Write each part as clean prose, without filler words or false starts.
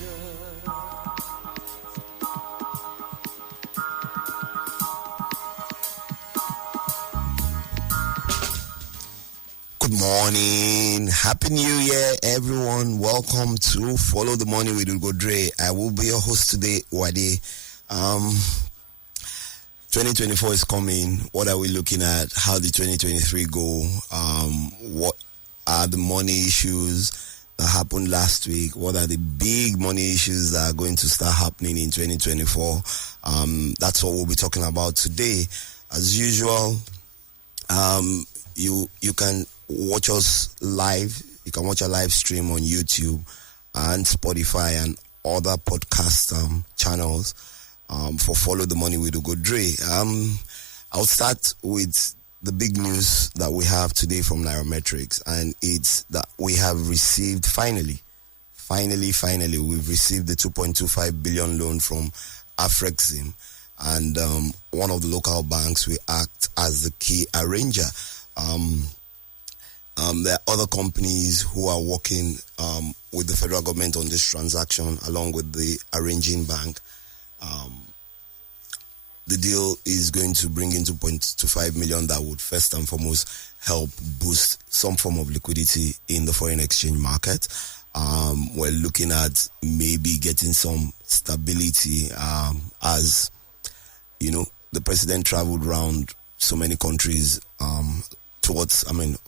Good morning. Happy New Year, everyone. Welcome to Follow the Money with Ugodre. I will be your host today, Wade. 2024 is coming. What are we looking at? How did 2023 go? What are the money issues that happened last week? What are the big money issues that are going to start happening in 2024? That's what we'll be talking about today. As usual, you can watch us live. You can watch a live stream on YouTube and Spotify and other podcast channels for Follow the Money with Ugodre. I'll start with the big news that we have today from Nairametrics, and it's that we have received finally, we've received the 2.25 billion loan from Afrexim, and one of the local banks will act as the key arranger. There are other companies who are working with the federal government on this transaction, along with the arranging bank. The deal is going to bring in 2.25 million that would first and foremost help boost some form of liquidity in the foreign exchange market. We're looking at maybe getting some stability as, you know, the president traveled around so many countries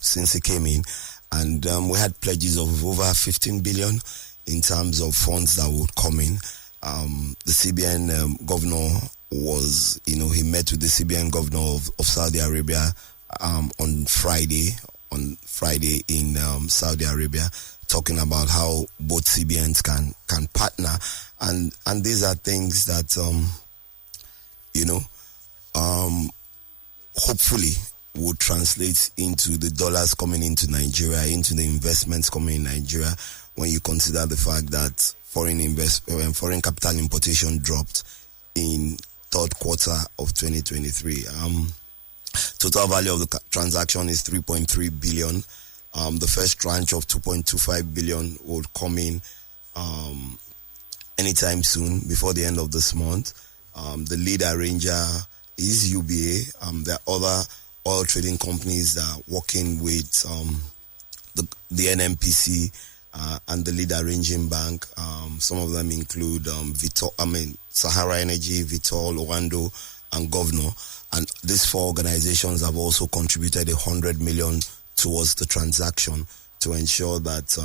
since he came in, and we had pledges of over 15 billion in terms of funds that would come in. The CBN governor was, he met with the CBN governor of Saudi Arabia on Friday in Saudi Arabia, talking about how both CBNs can partner, and these are things that hopefully would translate into the dollars coming into Nigeria, into the investments coming in Nigeria, when you consider the fact that foreign capital importation dropped in third quarter of 2023. Total value of the transaction is 3.3 billion. The first tranche of 2.25 billion will come in anytime soon, before the end of this month. The lead arranger is UBA. There are other oil trading companies that are working with the NMPC and the lead arranging bank. Some of them include Sahara Energy, Vitol, Owando, and Governor. And these four organizations have also contributed 100 million towards the transaction to ensure that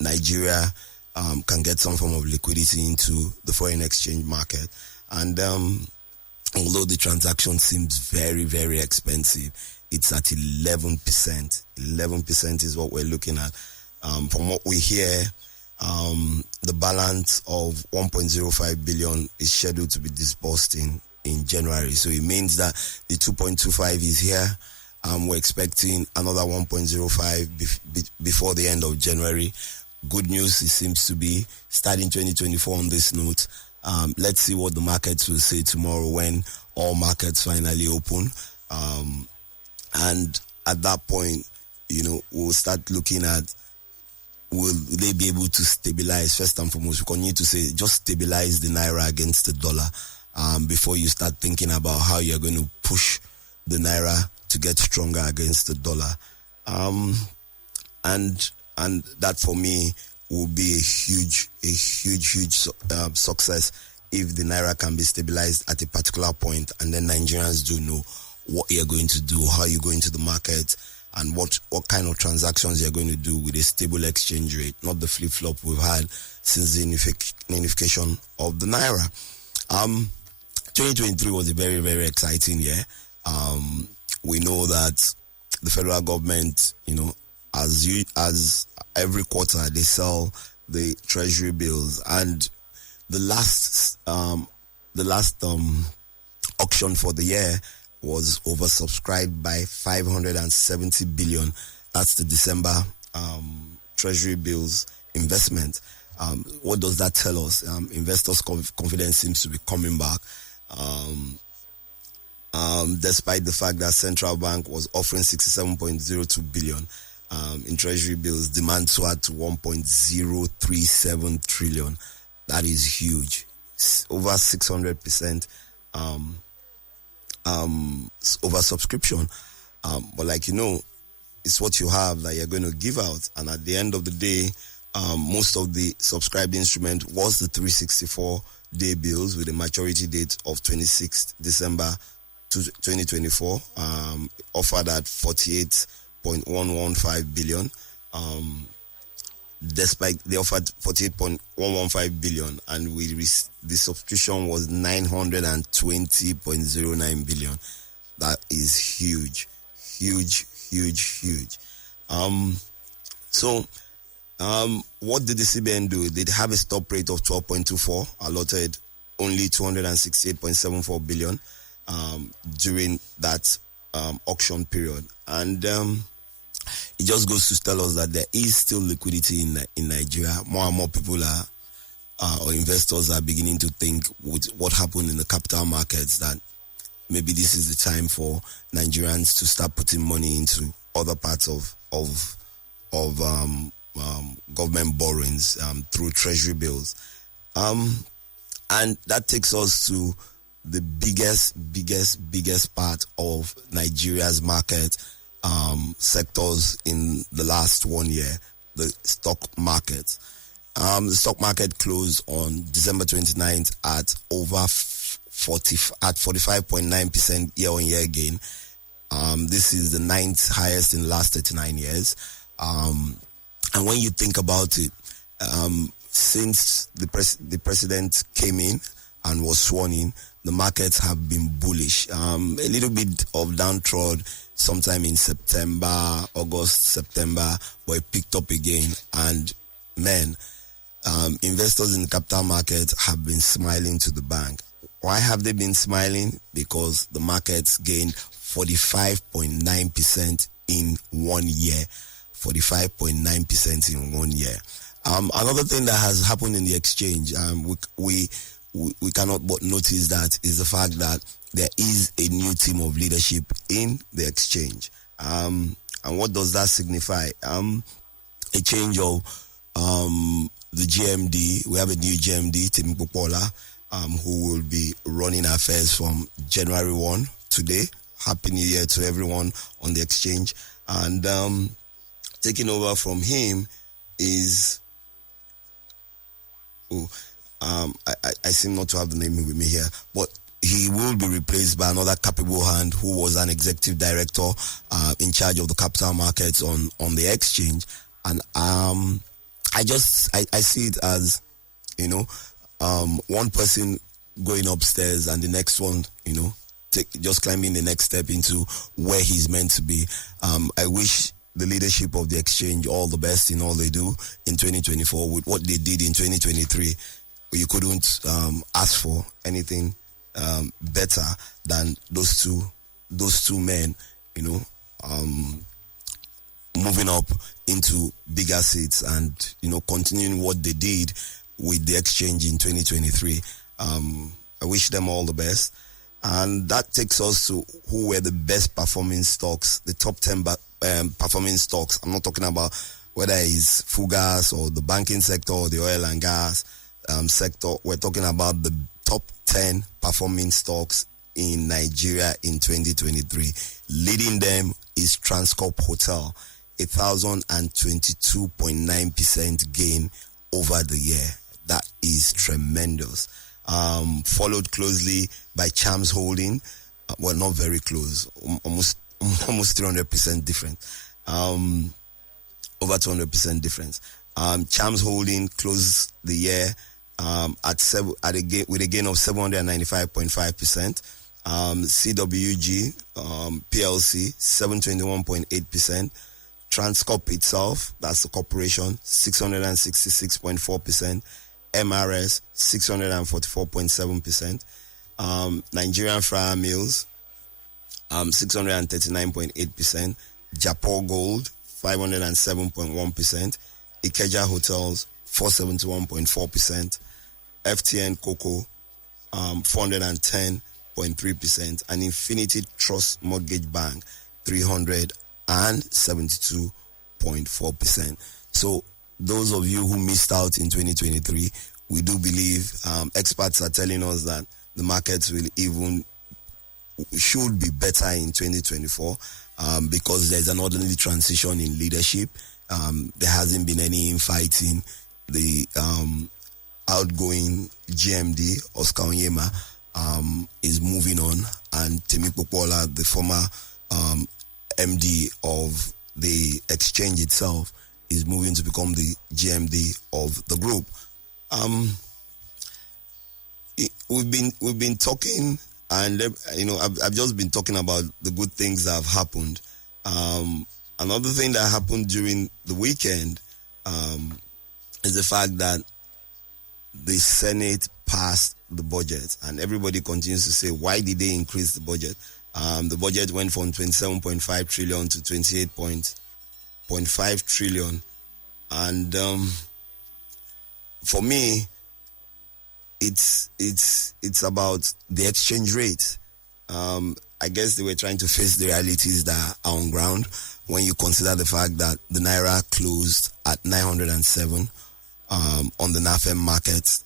Nigeria can get some form of liquidity into the foreign exchange market. And although the transaction seems very, very expensive, it's at 11%. 11% is what we're looking at. From what we hear, the balance of 1.05 billion is scheduled to be disbursed in January. So it means that the 2.25 is here. We're expecting another 1.05 before the end of January. Good news, it seems to be, starting 2024 on this note. Let's see what the markets will say tomorrow when all markets finally open. And at that point, we'll start looking at, will they be able to stabilize? First and foremost, we continue to say, just stabilize the Naira against the dollar before you start thinking about how you're going to push the Naira to get stronger against the dollar. And that for me will be a huge success if the Naira can be stabilized at a particular point, and then Nigerians do know what you're going to do, how you go into the market, and what kind of transactions you're going to do with a stable exchange rate, not the flip-flop we've had since the unification of the Naira. 2023 was a very, very exciting year. We know that the federal government, as every quarter they sell the treasury bills, and the last auction for the year was oversubscribed by 570 billion. That's the December treasury bills investment. What does that tell us? Investors' confidence seems to be coming back. Despite the fact that central bank was offering 67.02 billion, in treasury bills. Demand soared to 1.037 trillion. That is huge. Over 600% over subscription. But like, it's what you have that you're going to give out. And at the end of the day, most of the subscribed instrument was the 364-day bills with a maturity date of 26th December 2024, offered at 48.115 billion. Despite they offered 48.115 billion, and the subscription was 920.09 billion. That is huge. What did the CBN do? They have a stop rate of 12.24, allotted only 268.74 billion during that auction period. And it just goes to tell us that there is still liquidity in Nigeria. More and more people or investors are beginning to think with what happened in the capital markets that maybe this is the time for Nigerians to start putting money into other parts of government borrowings through treasury bills. And that takes us to the biggest part of Nigeria's market sectors in the last 1 year, the stock market. The stock market closed on December 29th at over 45.9% year-on-year gain. This is the ninth highest in the last 39 years. And when you think about it, since the president came in and was sworn in, the markets have been bullish. A little bit of downtrodden sometime in September, but it picked up again. And investors in the capital market have been smiling to the bank. Why have they been smiling? Because the markets gained 45.9% in 1 year. 45.9% in 1 year. Another thing that has happened in the exchange, we cannot but notice that, is the fact that there is a new team of leadership in the exchange. And what does that signify? A change of the GMD. We have a new GMD, Tim Popola, who will be running affairs from January 1 today. Happy New Year to everyone on the exchange. And taking over from him is... I seem not to have the name with me here, but he will be replaced by another capable hand who was an executive director in charge of the capital markets on the exchange. And I see it as, one person going upstairs and the next one, just climbing the next step into where he's meant to be. I wish the leadership of the exchange all the best in all they do in 2024 with what they did in 2023. You couldn't ask for anything better than those two men, moving up into bigger seats and, continuing what they did with the exchange in 2023. I wish them all the best. And that takes us to who were the best performing stocks, the top 10 performing stocks. I'm not talking about whether it's Fugas or the banking sector or the oil and gas sector. We're talking about the top 10 performing stocks in Nigeria in 2023. Leading them is Transcorp Hotel, 1,022.9% gain over the year. That is tremendous. Followed closely by Chams Holding. Well, not very close. Almost 300% difference. Over 200% difference. Chams Holding closed the year with a gain of 795.5%. CWG PLC 721.8%. Transcorp itself, that's the corporation, 666.4%. MRS 644.7%. Nigerian Fryer Mills 639.8%. Japor Gold 507.1%. Ikeja Hotels 471.4%. FTN Cocoa 410.3%. and Infinity Trust Mortgage Bank 372.1%. 0.4%. So those of you who missed out in 2023, we do believe experts are telling us that the markets should be better in 2024 because there's an orderly transition in leadership. There hasn't been any infighting. The outgoing GMD, Oscar Onyema, is moving on, and Temi Popola, the former MD of the exchange itself, is moving to become the GMD of the group. We've been talking, and I've just been talking about the good things that have happened. Another thing that happened during the weekend is the fact that the Senate passed the budget, and everybody continues to say, why did they increase the budget? The budget went from 27.5 trillion to 28.5 trillion, and for me, it's about the exchange rate. I guess they were trying to face the realities that are on ground when you consider the fact that the Naira closed at 907 on the NAFEM market,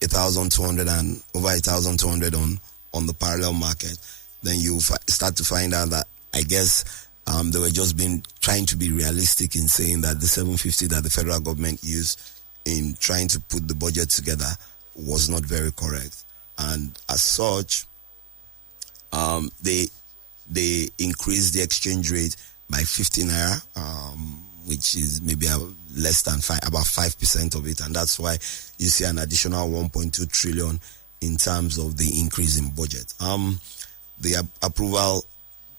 1,200 and over 1,200 on the parallel market. Then you start to find out that, I guess, they were just trying to be realistic in saying that the 750 that the federal government used in trying to put the budget together was not very correct. And as such, they increased the exchange rate by 50 naira, which is maybe less than about 5% of it, and that's why you see an additional 1.2 trillion in terms of the increase in budget. The approval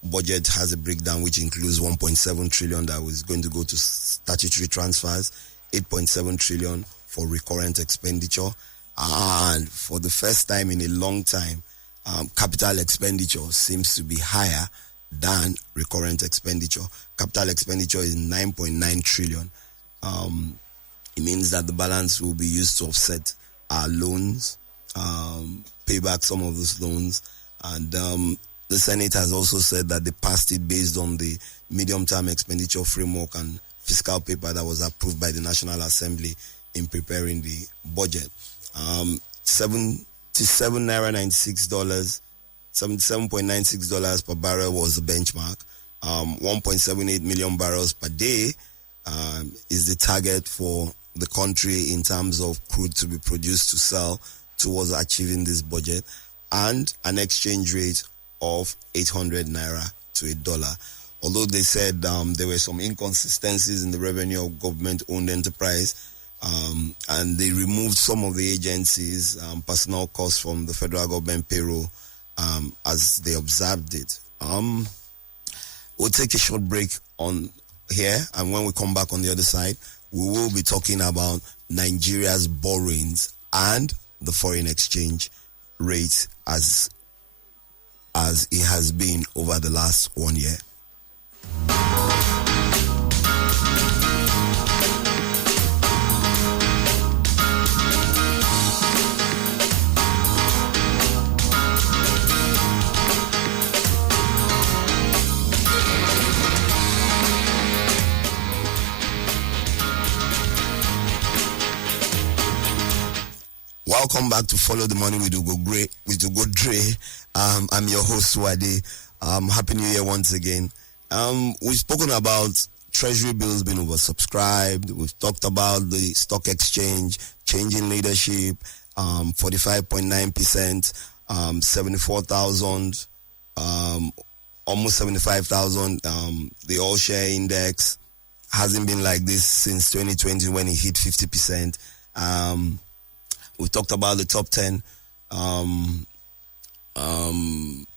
budget has a breakdown which includes 1.7 trillion that was going to go to statutory transfers, 8.7 trillion for recurrent expenditure, and for the first time in a long time, capital expenditure seems to be higher than recurrent expenditure. Capital expenditure is 9.9 trillion. It means that the balance will be used to offset our loans, pay back some of those loans, and the Senate has also said that they passed it based on the medium-term expenditure framework and fiscal paper that was approved by the National Assembly in preparing the budget. $77.96 per barrel was the benchmark. 1.78 million barrels per day is the target for the country in terms of crude to be produced to sell towards achieving this budget, and an exchange rate of 800 naira to $1. Although they said there were some inconsistencies in the revenue of government-owned enterprise, and they removed some of the agencies' personnel costs from the federal government payroll as they observed it. We'll take a short break on here, and when we come back on the other side, we will be talking about Nigeria's borrowings and the foreign exchange rate as it has been over the last 1 year. Welcome back to Follow the Money with Ugodre. I'm your host, Wade. Happy New Year once again. We've spoken about treasury bills being oversubscribed. We've talked about the stock exchange, changing leadership, 45.9%, 74,000, almost 75,000. The all-share index hasn't been like this since 2020 when it hit 50%. We talked about the top 10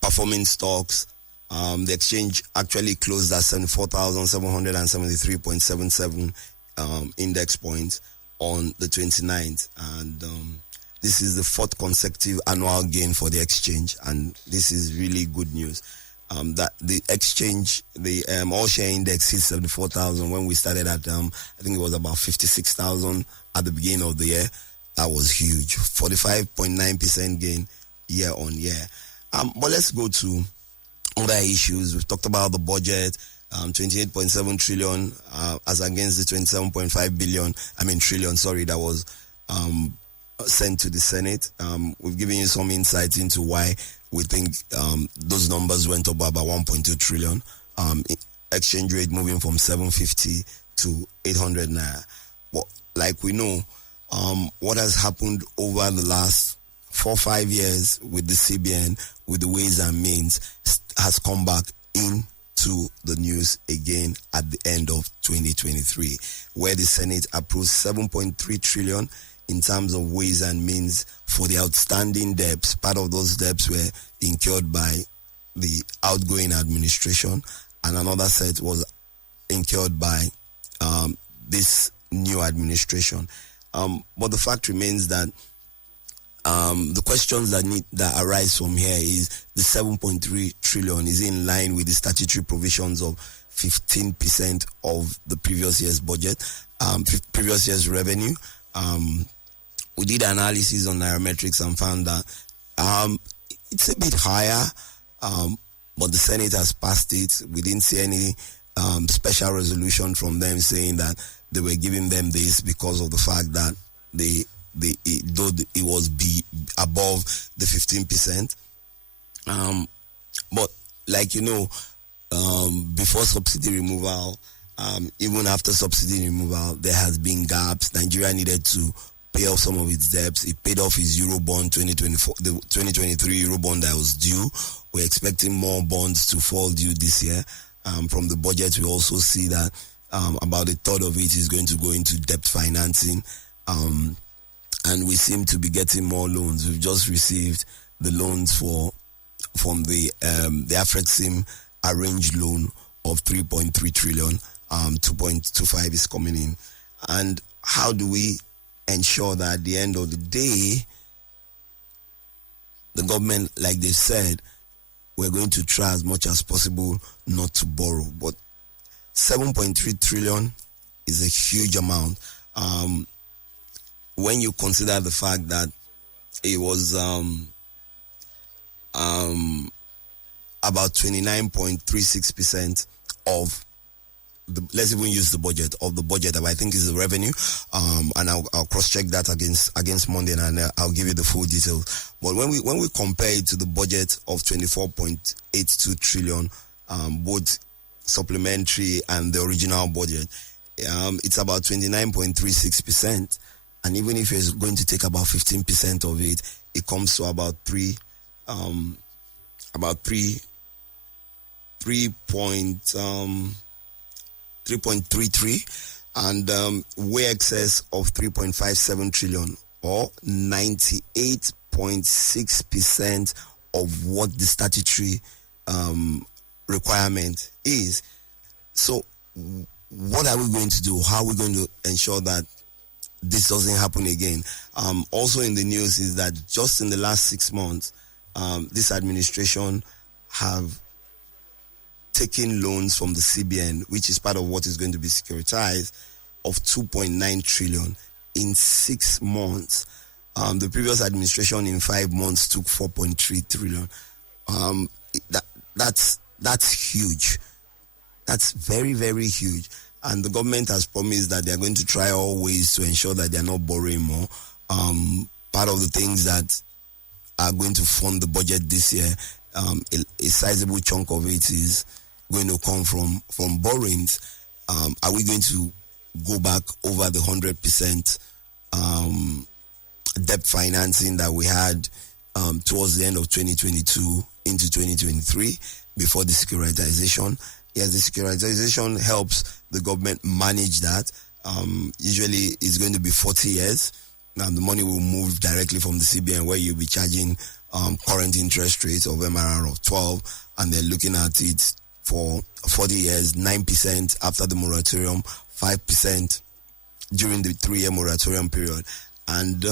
performing stocks. The exchange actually closed at 74,773.77 index points on the 29th. And this is the fourth consecutive annual gain for the exchange. And this is really good news. That the exchange, the all-share index hit 74,000 when we started at, I think it was about 56,000 at the beginning of the year. That was huge. 45.9% gain year on year. But let's go to other issues. We've talked about the budget. 28.7 trillion as against the 27.5 trillion, that was sent to the Senate. We've given you some insight into why we think those numbers went up by about 1.2 trillion. Exchange rate moving from 750 to 800 naira. But like we know, what has happened over the last 4-5 years with the CBN, with the Ways and Means, has come back into the news again at the end of 2023, where the Senate approved 7.3 trillion in terms of Ways and Means for the outstanding debts. Part of those debts were incurred by the outgoing administration, and another set was incurred by this new administration. But the fact remains that the questions that arise from here is the 7.3 trillion is in line with the statutory provisions of 15% of the previous year's budget, previous year's revenue. We did analysis on Nairametrics and found that it's a bit higher, but the Senate has passed it. We didn't see any special resolution from them saying that they were giving them this because of the fact that though it was above the 15%. But like before subsidy removal, even after subsidy removal, there has been gaps. Nigeria needed to pay off some of its debts. It paid off its Eurobond 2024, the 2023 Eurobond that was due. We're expecting more bonds to fall due this year. From the budget, we also see that about a third of it is going to go into debt financing. And we seem to be getting more loans. We've just received the loans from the Afrexim arranged loan of 3.3 trillion. 2.25 is coming in. And how do we ensure that at the end of the day, the government, like they said, we're going to try as much as possible not to borrow. But 7.3 trillion is a huge amount. When you consider the fact that it was about 29.36% of let's even use the budget that I think is the revenue, and I'll cross-check that against Monday, and I'll give you the full details. But when we compare it to the budget of 24.82 trillion, both supplementary and the original budget, it's about 29.36%. And even if you're going to take about 15% of it, it comes to about 3.33, and way excess of 3.57 trillion, or 98.6% of what the statutory requirement is. So what are we going to do? How are we going to ensure that this doesn't happen again? Also in the news is that just in the last 6 months, this administration have taken loans from the CBN, which is part of what is going to be securitized, of 2.9 trillion in 6 months. The previous administration in 5 months took 4.3 trillion. That's huge. That's very, very huge. And the government has promised that they're going to try all ways to ensure that they're not borrowing more. Part of the things that are going to fund the budget this year, a sizable chunk of it is going to come from borrowings. Are we going to go back over the 100% debt financing that we had towards the end of 2022 into 2023 before the securitization? Yes, the securitization helps the government manage that. Usually it's going to be 40 years. Now the money will move directly from the CBN, where you'll be charging current interest rates of MRR of 12, and they're looking at it for 40 years, 9% after the moratorium, 5% during the 3-year moratorium period. And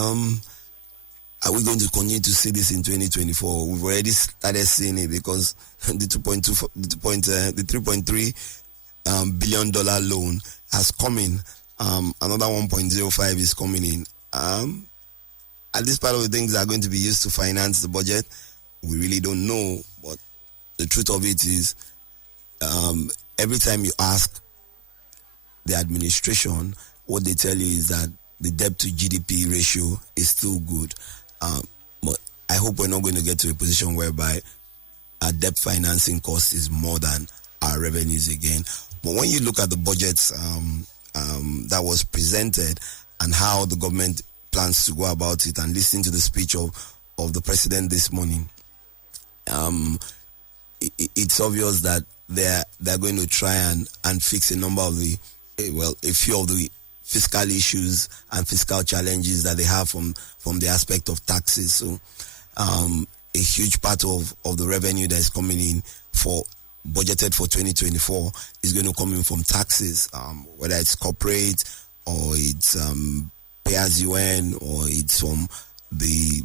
are we going to continue to see this in 2024? We've already started seeing it, because the $3.3 billion loan has come in. Another 1.05 is coming in. At this part of the things are going to be used to finance the budget, we really don't know. But the truth of it is, every time you ask the administration, what they tell you is that the debt to GDP ratio is still good. But I hope we're not going to get to a position whereby our debt financing cost is more than our revenues again. But when you look at the budgets that was presented and how the government plans to go about it, and listening to the speech of the president this morning, it's obvious that they're going to try and fix a number of a few of the fiscal issues and fiscal challenges that they have from the aspect of taxes. So a huge part of the revenue that is coming in budgeted for 2024 is going to come in from taxes, whether it's corporate or it's pay as you earn, or it's from the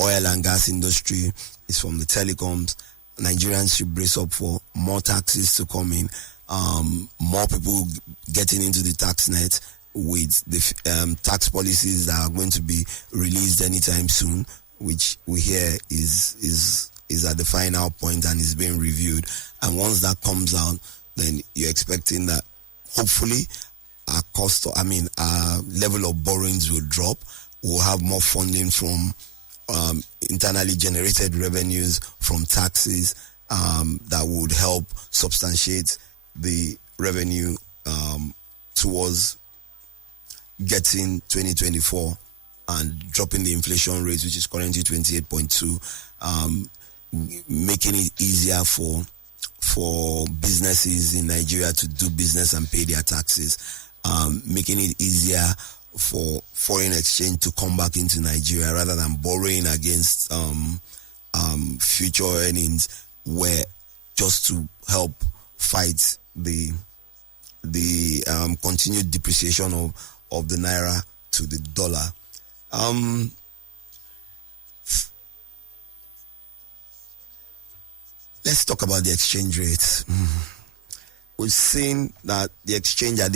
oil and gas industry, it's from the telecoms. Nigerians should brace up for more taxes to come in, more people getting into the tax net with the tax policies that are going to be released anytime soon, which we hear is at the final point and is being reviewed. And once that comes out, then you're expecting that hopefully our level of borrowings will drop. We'll have more funding from internally generated revenues from taxes that would help substantiate the revenue towards getting 2024 and dropping the inflation rate, which is currently 28.2, making it easier for businesses in Nigeria to do business and pay their taxes, making it easier for foreign exchange to come back into Nigeria rather than borrowing against future earnings, where just to help fight the continued depreciation of the naira to the dollar. Let's talk about the exchange rate. We've seen that the exchange rate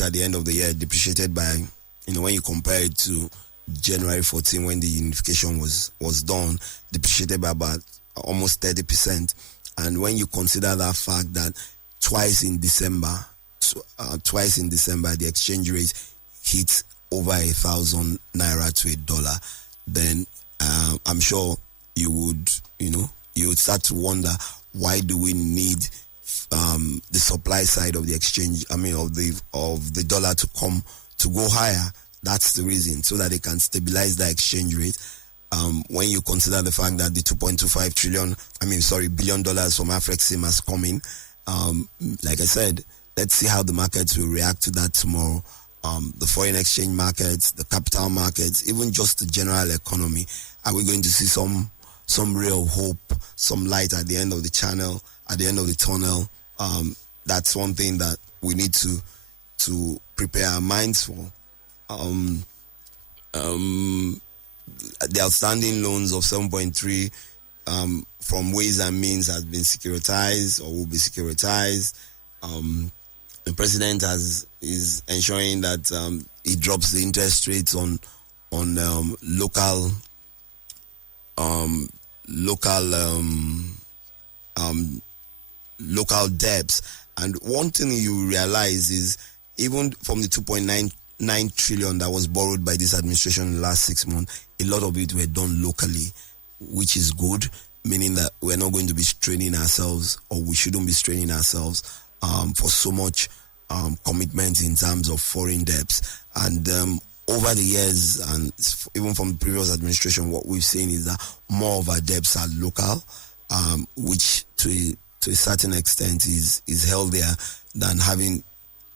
at the end of the year depreciated by, when you compare it to January 14 when the unification was done, depreciated by about almost 30%. And when you consider that fact that twice in December the exchange rate hit over 1,000 naira to $1, then I'm sure you would start to wonder, why do we need the supply side of the exchange, of the dollar to go higher? That's the reason, so that they can stabilize the exchange rate. When you consider the fact that the $2.25 billion from Afrexim has come in, like I said, let's see how the markets will react to that tomorrow. The foreign exchange markets, the capital markets, even just the general economy. Are we going to see some real hope, some light at the end of the channel, at the end of the tunnel? That's one thing that we need to prepare our minds for. The outstanding loans of 7.3 from Ways and Means has been securitized or will be securitized. The president is ensuring that he drops the interest rates on local debts. And one thing you realize is, even from the 2.99 trillion that was borrowed by this administration in the last 6 months, a lot of it were done locally, which is good, meaning that we're not going to be straining ourselves, or we shouldn't be straining ourselves for so much commitment in terms of foreign debts. And over the years, and even from the previous administration, what we've seen is that more of our debts are local, which to a certain extent is healthier than having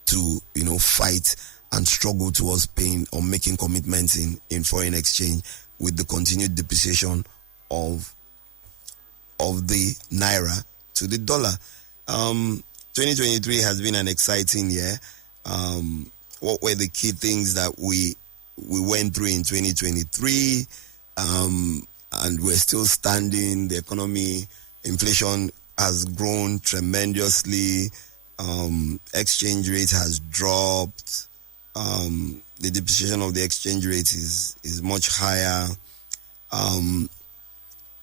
to fight and struggle towards paying or making commitments in foreign exchange with the continued depreciation of the naira to the dollar. 2023 has been an exciting year. What were the key things that we went through in 2023? And we're still standing. The economy, inflation has grown tremendously. Exchange rate has dropped. The depreciation of the exchange rate is much higher.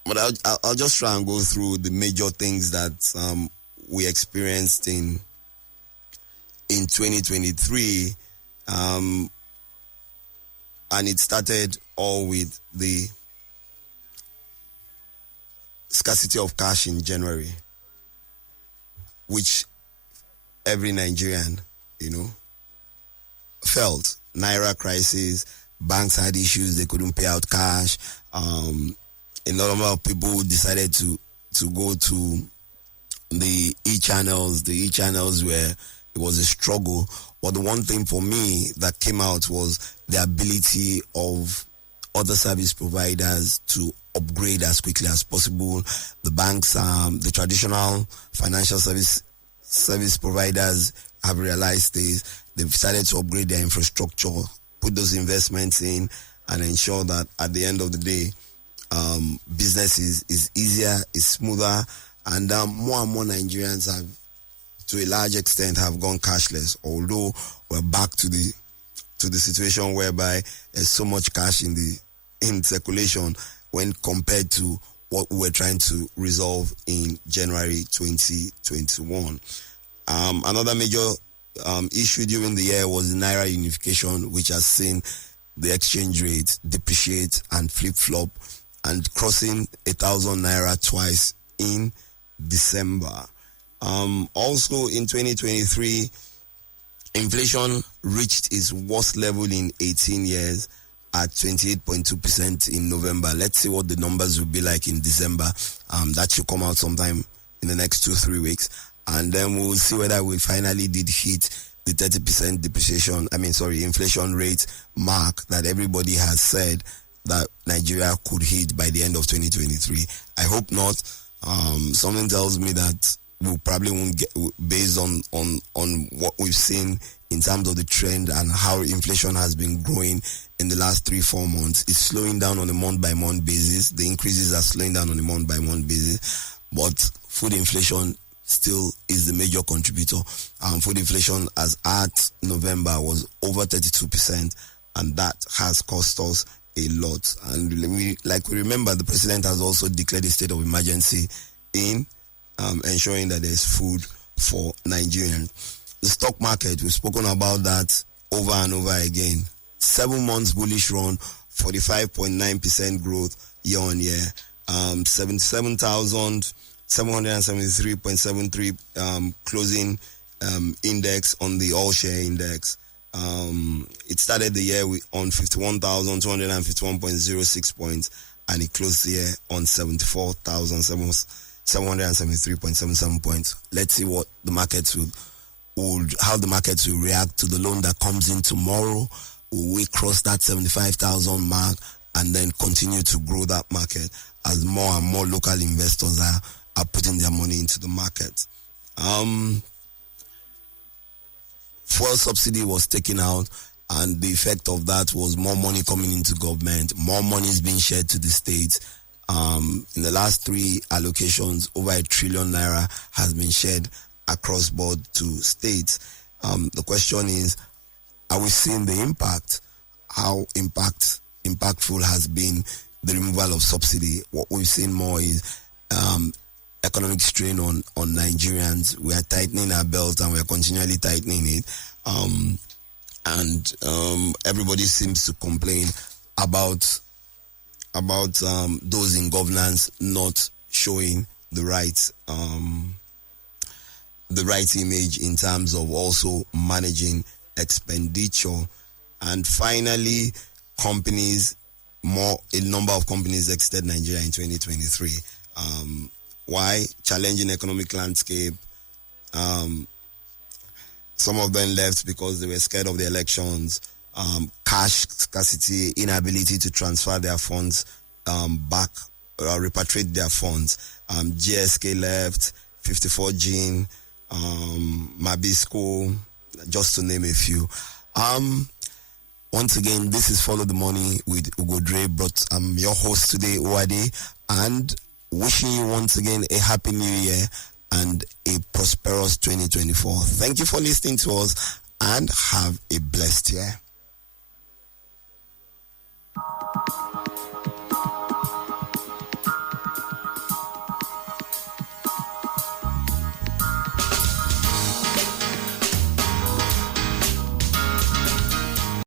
But I'll just try and go through the major things that we experienced in 2023, and it started all with the scarcity of cash in January, which every Nigerian, felt. Naira crisis, banks had issues, they couldn't pay out cash. A number of people decided to go to the e-channels. The e-channels where it was a struggle. But the one thing for me that came out was the ability of other service providers to upgrade as quickly as possible. The banks, the traditional financial service providers have realized this. They've decided to upgrade their infrastructure, put those investments in, and ensure that at the end of the day, business is easier, is smoother, and more and more Nigerians have, to a large extent, have gone cashless. Although we're back to the situation whereby there's so much cash in circulation when compared to what we were trying to resolve in January 2021. Another major issue during the year was the Naira unification, which has seen the exchange rate depreciate and flip-flop, and crossing 1,000 Naira twice in December. Also in 2023, inflation reached its worst level in 18 years at 28.2% in November. Let's see what the numbers will be like in December. That should come out sometime in the next 2-3 weeks. And then we'll see whether we finally did hit the 30% inflation rate mark that everybody has said that Nigeria could hit by the end of 2023. I hope not. Something tells me that we probably won't get, based on what we've seen in terms of the trend and how inflation has been growing in the last 3-4 months. It's slowing down on a month-by-month basis. The increases are slowing down on a month-by-month basis, but food inflation still is the major contributor. Food inflation as at November was over 32%, and that has cost us a lot. And we remember, the president has also declared a state of emergency in ensuring that there's food for Nigerians. The stock market, we've spoken about that over and over again. 7 months bullish run, 45.9% growth year on year, 77,773.73 closing index on the all share index. It started the year on 51,251.06 points, and it closed the year on 74,773.77 points. Let's see what the markets how the markets will react to the loan that comes in tomorrow. Will we cross that 75,000 mark and then continue to grow that market as more and more local investors are putting their money into the market? Fuel subsidy was taken out, and the effect of that was more money coming into government, more money is being shared to the states. In the last 3 allocations, over 1 trillion naira has been shared across board to states. The question is, are we seeing the impact? How impactful has been the removal of subsidy? What we've seen more is economic strain on Nigerians. We are tightening our belt, and we are continually tightening it. Everybody seems to complain about those in governance not showing the right image in terms of also managing expenditure. And finally, a number of companies exited Nigeria in 2023. Why? Challenging economic landscape. Some of them left because they were scared of the elections. Cash scarcity, inability to transfer their funds back, repatriate their funds. GSK left, 54 Gene, Mabisco, just to name a few. Once again, this is Follow the Money with Ugodre, but I'm your host today, Uwadé, and wishing you once again a happy new year and a prosperous 2024. Thank you for listening to us, and have a blessed year.